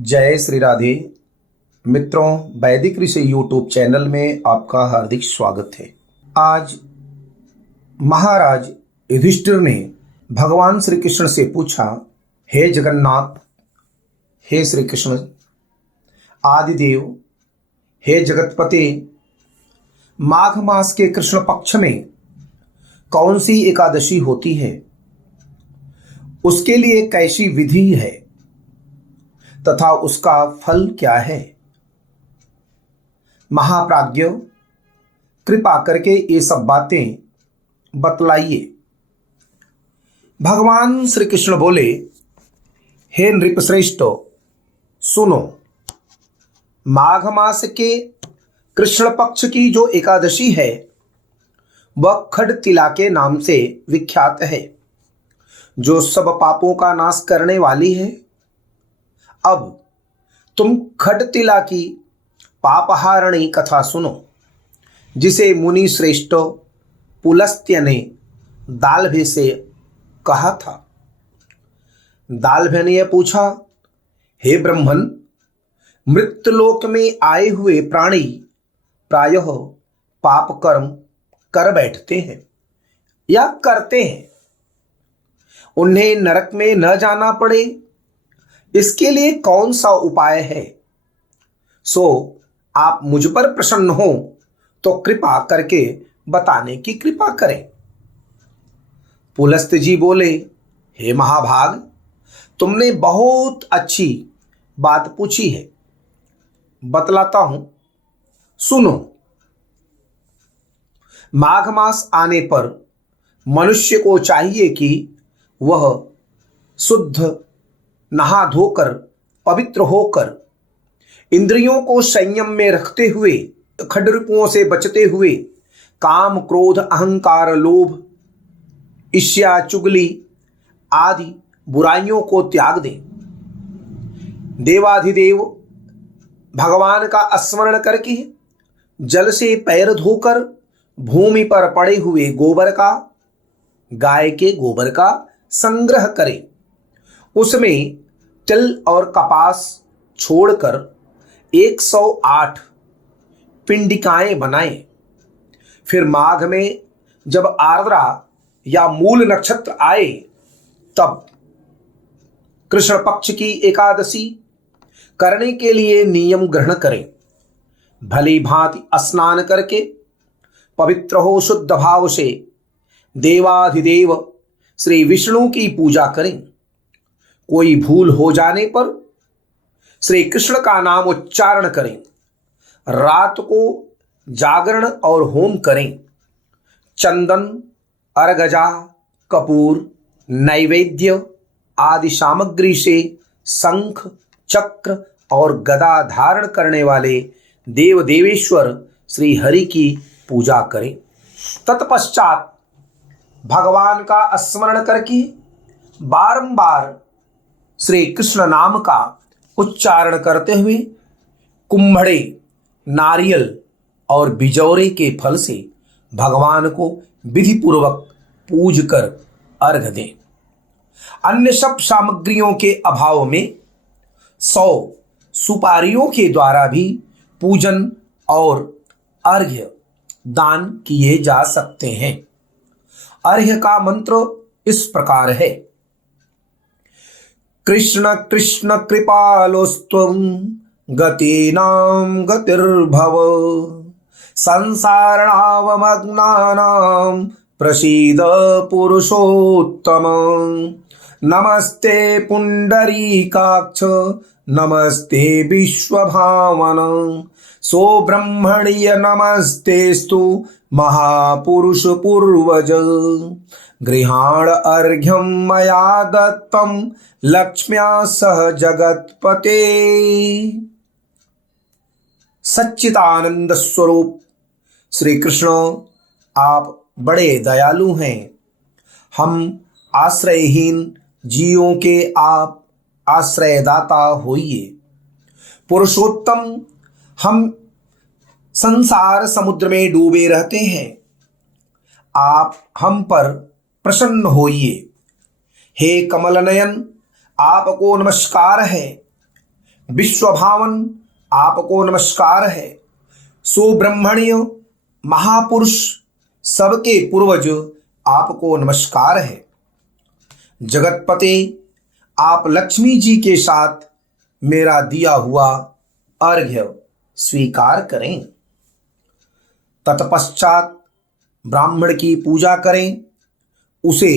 जय श्री राधे। मित्रों, वैदिक ऋषि यूट्यूब चैनल में आपका हार्दिक स्वागत है। आज महाराज युधिष्ठिर ने भगवान श्री कृष्ण से पूछा, हे जगन्नाथ, हे श्री कृष्ण आदिदेव, हे जगतपते, माघ मास के कृष्ण पक्ष में कौन सी एकादशी होती है, उसके लिए कैसी विधि है तथा उसका फल क्या है। महाप्राज्ञ, कृपा करके ये सब बातें बतलाइए। भगवान श्री कृष्ण बोले, हे नृपश्रेष्ठ, सुनो, माघ मास के कृष्ण पक्ष की जो एकादशी है वह खडतिला के नाम से विख्यात है, जो सब पापों का नाश करने वाली है। अब तुम खडतिला की पापहारिणी कथा सुनो, जिसे मुनि श्रेष्ठ पुलस्त्य ने दाल्भ्य से कहा था। दाल्भ्य ने यह पूछा, हे ब्रह्मन, मृत्युलोक में आए हुए प्राणी प्रायः पाप कर्म कर बैठते हैं या करते हैं। उन्हें नरक में न जाना पड़े, इसके लिए कौन सा उपाय है? सो आप मुझ पर प्रसन्न हो तो कृपा करके बताने की कृपा करें। पुलस्त्य जी बोले, हे महाभाग, तुमने बहुत अच्छी बात पूछी है, बतलाता हूं, सुनो। माघ मास आने पर मनुष्य को चाहिए कि वह शुद्ध नहा धोकर पवित्र होकर इंद्रियों को संयम में रखते हुए, खडरूपों से बचते हुए, काम क्रोध अहंकार लोभ ईर्ष्या चुगली आदि बुराइयों को त्याग दें। देवाधिदेव भगवान का स्मरण करके जल से पैर धोकर भूमि पर पड़े हुए गोबर का, गाय के गोबर का संग्रह करें। उसमें तिल और कपास छोड़कर 108 पिंडिकाएं बनाएं। फिर माघ में जब आर्द्रा या मूल नक्षत्र आए तब कृष्ण पक्ष की एकादशी करने के लिए नियम ग्रहण करें। भली भांति स्नान करके पवित्र हो शुद्ध भाव से देवाधिदेव श्री विष्णु की पूजा करें। कोई भूल हो जाने पर श्री कृष्ण का नाम उच्चारण करें। रात को जागरण और होम करें। चंदन, अर्गजा, कपूर, नैवेद्य आदि सामग्री से शंख, चक्र और गदा धारण करने वाले देव देवेश्वर श्री हरि की पूजा करें। तत्पश्चात भगवान का स्मरण करके बारंबार श्री कृष्ण नाम का उच्चारण करते हुए कुंभड़े, नारियल और बिजौरे के फल से भगवान को विधि पूर्वक पूज कर अर्घ दें। अन्य सब सामग्रियों के अभाव में 100 सुपारियों के द्वारा भी पूजन और अर्घ्य दान किए जा सकते हैं। अर्घ्य का मंत्र इस प्रकार है, कृष्ण कृष्ण कृपालोस्त्वं गतीनां गतिर्भव संसारणावमग्नानां प्रसीद पुरुषोत्तम। नमस्ते पुंडरीकाक्ष, नमस्ते विश्वभावन, सौब्रह्मण्य नमस्तेस्तु महापुरुष पूर्वज। गृहाण अर्घ्यं मया दत्तं लक्ष्म्या सह जगत्पते। सच्चिदानंद स्वरूप श्री कृष्ण, आप बड़े दयालु हैं। हम आश्रयहीन जीवों के आप आश्रयदाता होइए। पुरुषोत्तम, हम संसार समुद्र में डूबे रहते हैं, आप हम पर प्रसन्न होइए। हे कमल नयन, आपको नमस्कार है। विश्वभावन आपको नमस्कार है। सुब्रह्मण्य महापुरुष सबके पूर्वज आपको नमस्कार है। जगतपते आप लक्ष्मी जी के साथ मेरा दिया हुआ अर्घ्य स्वीकार करें। तत्पश्चात ब्राह्मण की पूजा करें, उसे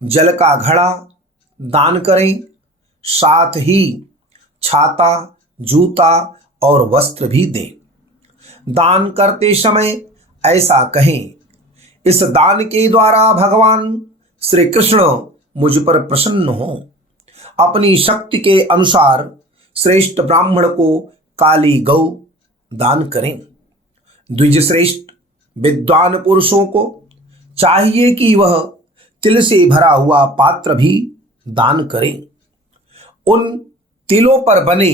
जल का घड़ा दान करें, साथ ही छाता, जूता और वस्त्र भी दें। दान करते समय ऐसा कहें, इस दान के द्वारा भगवान श्री कृष्ण मुझ पर प्रसन्न हो। अपनी शक्ति के अनुसार श्रेष्ठ ब्राह्मण को काली गौ दान करें। द्विजश्रेष्ठ विद्वान पुरुषों को चाहिए कि वह तिल से भरा हुआ पात्र भी दान करें। उन तिलों पर बने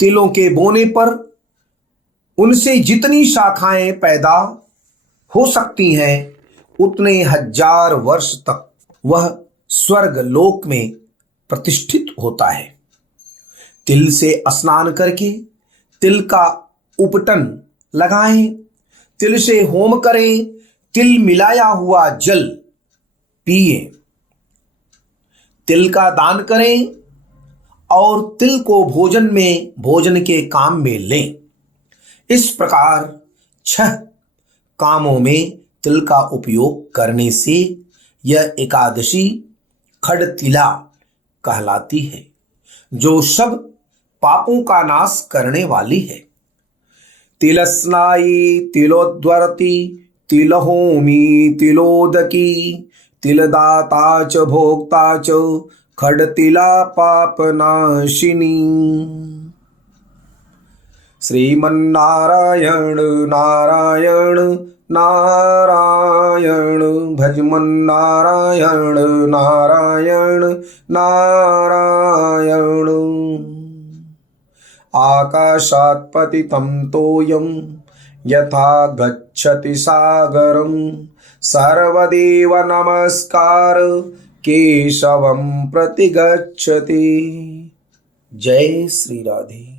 तिलों के बोने पर उनसे जितनी शाखाएं पैदा हो सकती हैं उतने 1000 वर्ष तक वह स्वर्ग लोक में प्रतिष्ठित होता है। तिल से स्नान करके तिल का उपटन लगाएं, तिल से होम करें, तिल मिलाया हुआ जल पिए, तिल का दान करें और तिल को भोजन के काम में लें। इस प्रकार 6 कामों में तिल का उपयोग करने से यह एकादशी खड़तिला कहलाती है, जो सब पापों का नाश करने वाली है। तिलस्नायी तिलोद्वर्ती तिलहोमी तिलोदकी तिलदाता च भोक्ता च खड़तिला पापनाशिनी। श्रीमन्नारायण नारायण नारायण भजमन्नारायण नारायण नारायण। आकाशात् पतितं तोयं यथा गच्छति सागरं सर्वदेव नमस्कार केशवं प्रति गच्छति। जय श्री राधे।